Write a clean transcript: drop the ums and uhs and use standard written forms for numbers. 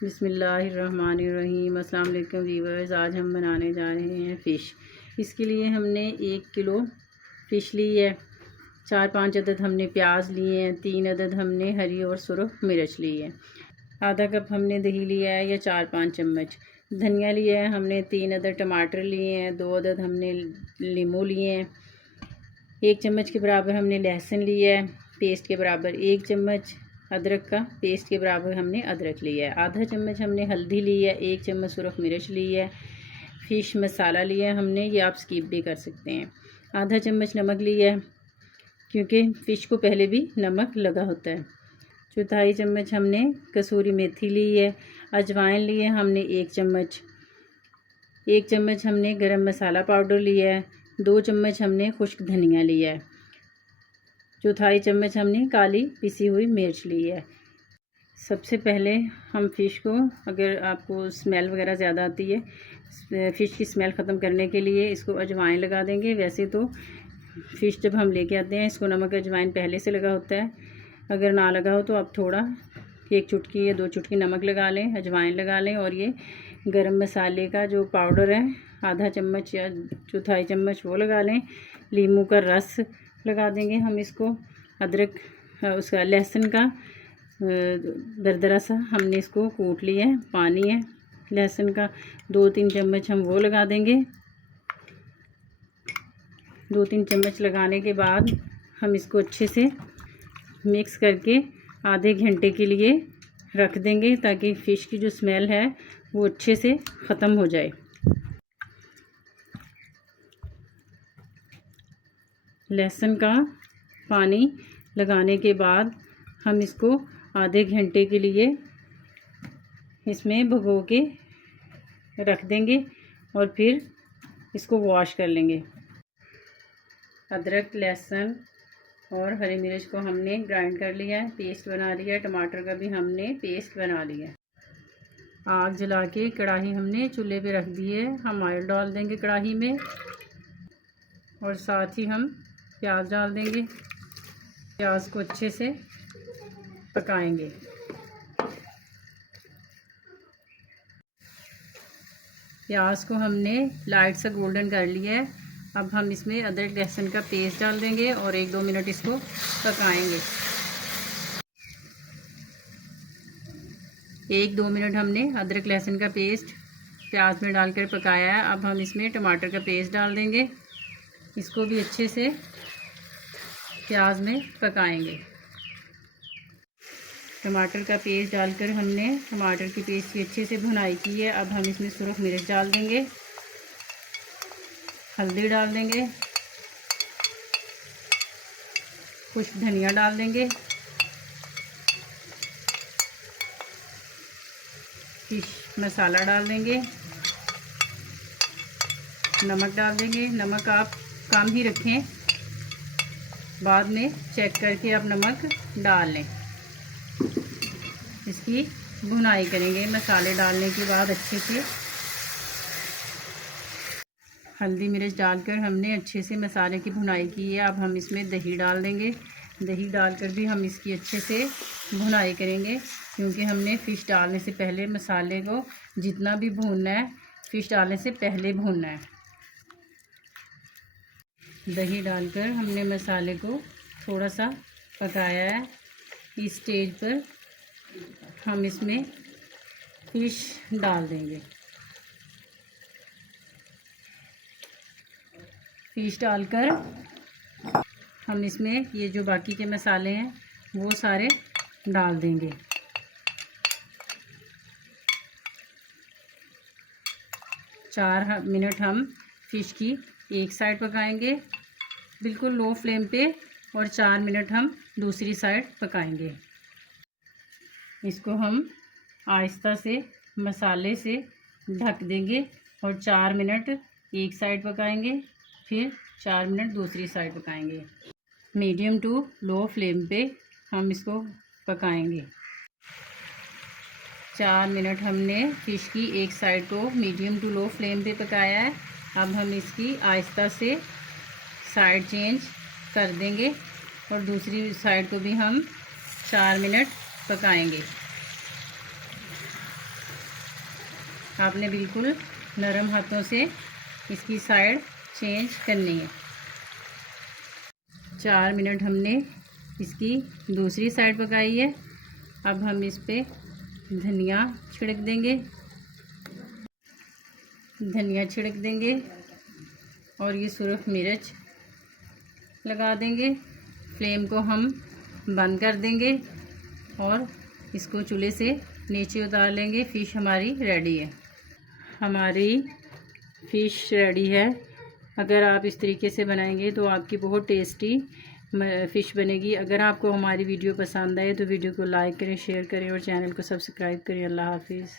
बिस्मिल्लाहिर्रहमानिर्रहीम। अस्सलाम वालेकुम व्यूअर्स। आज हम बनाने जा रहे हैं फ़िश। इसके लिए हमने 1 किलो फ़िश ली है, 4-5 अदद हमने प्याज लिए हैं, 3 अदद हमने हरी और सुरख मिर्च ली है, आधा कप हमने दही लिया है या 4-5 चम्मच धनिया लिया है हमने, 3 अदद टमाटर लिए हैं, 2 अदद हमने नींबू लिए हैं, 1 चम्मच के बराबर हमने लहसुन लिया है पेस्ट के बराबर, 1 चम्मच अदरक का पेस्ट के बराबर हमने अदरक लिया है, आधा चम्मच हमने हल्दी ली है, 1 चम्मच सुरख मिर्च ली है, फ़िश मसाला लिया है हमने, ये आप स्किप भी कर सकते हैं, आधा चम्मच नमक लिया है क्योंकि फ़िश को पहले भी नमक लगा होता है, चौथाई चम्मच हमने कसूरी मेथी ली है, अजवाइन ली है हमने 1 चम्मच, 1 चम्मच हमने गरम मसाला पाउडर लिया है, 2 चम्मच हमने खुश्क धनिया लिया है, चौथाई चम्मच हमने काली पिसी हुई मिर्च ली है। सबसे पहले हम फ़िश को, अगर आपको स्मेल वगैरह ज़्यादा आती है, फ़िश की स्मेल ख़त्म करने के लिए इसको अजवाइन लगा देंगे। वैसे तो फ़िश जब हम लेके आते हैं इसको नमक अजवाइन पहले से लगा होता है, अगर ना लगा हो तो आप थोड़ा 1 चुटकी या 2 चुटकी नमक लगा लें, अजवाइन लगा लें, और ये गरम मसाले का जो पाउडर है आधा चम्मच या चौथाई चम्मच वो लगा लें, नींबू का रस लगा देंगे हम इसको, अदरक उसका लहसुन का दरदरा सा हमने इसको कूट लिया है, पानी है लहसुन का 2-3 चम्मच हम वो लगा देंगे। 2-3 चम्मच लगाने के बाद हम इसको अच्छे से मिक्स करके आधे घंटे के लिए रख देंगे ताकि फ़िश की जो स्मेल है वो अच्छे से ख़त्म हो जाए। लहसुन का पानी लगाने के बाद हम इसको आधे घंटे के लिए इसमें भिगो के रख देंगे और फिर इसको वॉश कर लेंगे। अदरक लहसुन और हरी मिर्च को हमने ग्राइंड कर लिया है, पेस्ट बना लिया है, टमाटर का भी हमने पेस्ट बना लिया है। आग जला के कढ़ाई हमने चूल्हे पे रख दी है, हम ऑयल डाल देंगे कढ़ाई में और साथ ही हम प्याज डाल देंगे, प्याज को अच्छे से पकाएंगे। प्याज को हमने लाइट सा गोल्डन कर लिया है, अब हम इसमें अदरक लहसुन का पेस्ट डाल देंगे और 1-2 मिनट इसको पकाएंगे। 1-2 मिनट हमने अदरक लहसुन का पेस्ट प्याज में डालकर पकाया है, अब हम इसमें टमाटर का पेस्ट डाल देंगे, इसको भी अच्छे से प्याज में पकाएंगे। टमाटर का पेस्ट डालकर हमने टमाटर की पेस्ट की अच्छे से भुनाई की है, अब हम इसमें सुरख मिर्च डाल देंगे, हल्दी डाल देंगे, कुछ धनिया डाल देंगे, फिश मसाला डाल देंगे, नमक डाल देंगे, नमक आप कम ही रखें, बाद में चेक करके आप नमक डाल लें। इसकी भुनाई करेंगे मसाले डालने के बाद अच्छे से। हल्दी मिर्च डालकर हमने अच्छे से मसाले की भुनाई की है, अब हम इसमें दही डाल देंगे, दही डालकर भी हम इसकी अच्छे से भुनाई करेंगे क्योंकि हमने फ़िश डालने से पहले मसाले को जितना भी भूनना है फ़िश डालने से पहले भूनना है। दही डालकर हमने मसाले को थोड़ा सा पकाया है, इस स्टेज पर हम इसमें फ़िश डाल देंगे। फ़िश डालकर हम इसमें ये जो बाकी के मसाले हैं वो सारे डाल देंगे। चार मिनट हम फ़िश की एक साइड पकाएंगे बिल्कुल लो फ्लेम पे और 4 मिनट हम दूसरी साइड पकाएंगे। इसको हम आहिस्ता से मसाले से ढक देंगे और 4 मिनट एक साइड पकाएंगे, फिर 4 मिनट दूसरी साइड पकाएंगे। मीडियम टू लो फ्लेम पे हम इसको पकाएंगे। 4 मिनट हमने फ़िश की एक साइड को मीडियम टू लो फ्लेम पे पकाया है, अब हम इसकी आहिस्ता से साइड चेंज कर देंगे और दूसरी साइड को भी हम 4 मिनट पकाएंगे। आपने बिल्कुल नरम हाथों से इसकी साइड चेंज करनी है। 4 मिनट हमने इसकी दूसरी साइड पकाई है। अब हम इस पे धनिया छिड़क देंगे और ये सुरख मिर्च लगा देंगे। फ्लेम को हम बंद कर देंगे और इसको चूल्हे से नीचे उतार लेंगे। फ़िश हमारी रेडी है। हमारी फ़िश रेडी है। अगर आप इस तरीके से बनाएंगे तो आपकी बहुत टेस्टी फ़िश बनेगी। अगर आपको हमारी वीडियो पसंद आए तो वीडियो को लाइक करें, शेयर करें और चैनल को सब्सक्राइब करें। अल्लाह हाफिज़।